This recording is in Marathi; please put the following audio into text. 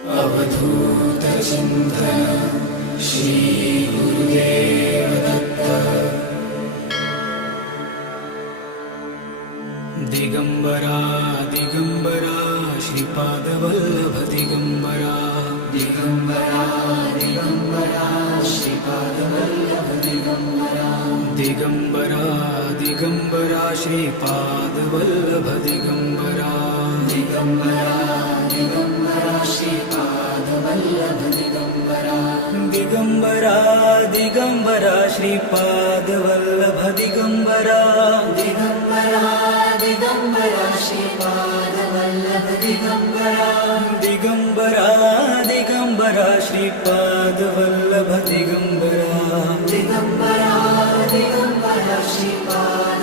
अवधूत चिंतन श्री गुरुदेव दत्त। दिगंबरा दिगंबरा श्रीपाद वल्लभ दिगंबरा। दिगंबरा दिगंबरा श्रीपाद वल्लभ दिगंबरा। दिगंबरा दिगंबरा श्रीपाद वल्लभ दिगंबरा। दिगंबरा दिगंबरा श्रीपाद वल्लभ दिगंबरा। दिगंबरा दिगंबरा श्रीपाद वल्लभ दिगंबरा। दिगंबरा दिगंबरा श्रीपाद वल्लभ दिगंबरा। दिगंबरा दिगंबरा श्रीपाद वल्लभ दिगंबरा। दिगंबरा दिगंबरा श्रीपाद